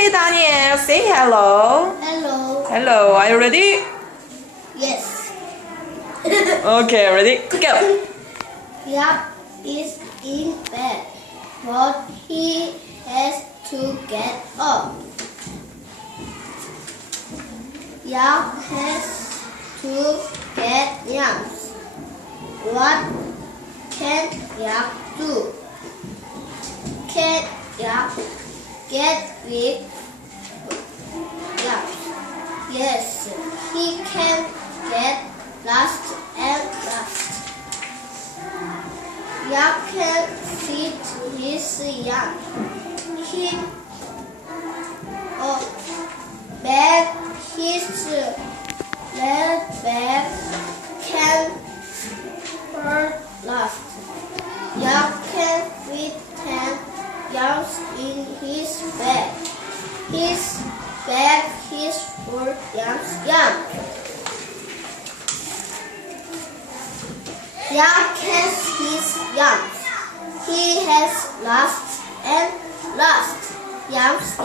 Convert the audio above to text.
Okay, Daniel, say hello. Hello. Hello, are you ready? Yes. Okay, ready? Go. Yak is in bed, but he has to get up. Yak has to get yams. What can Yak do? Can Yak get big yams? Yes, he can get lost and lost. Yak can feed his young. He bag his red bag can hurt lost. Yak can feed 10 yams in his bag. His bag is full yams. Yak has his yams. He has lost and lost. Yams.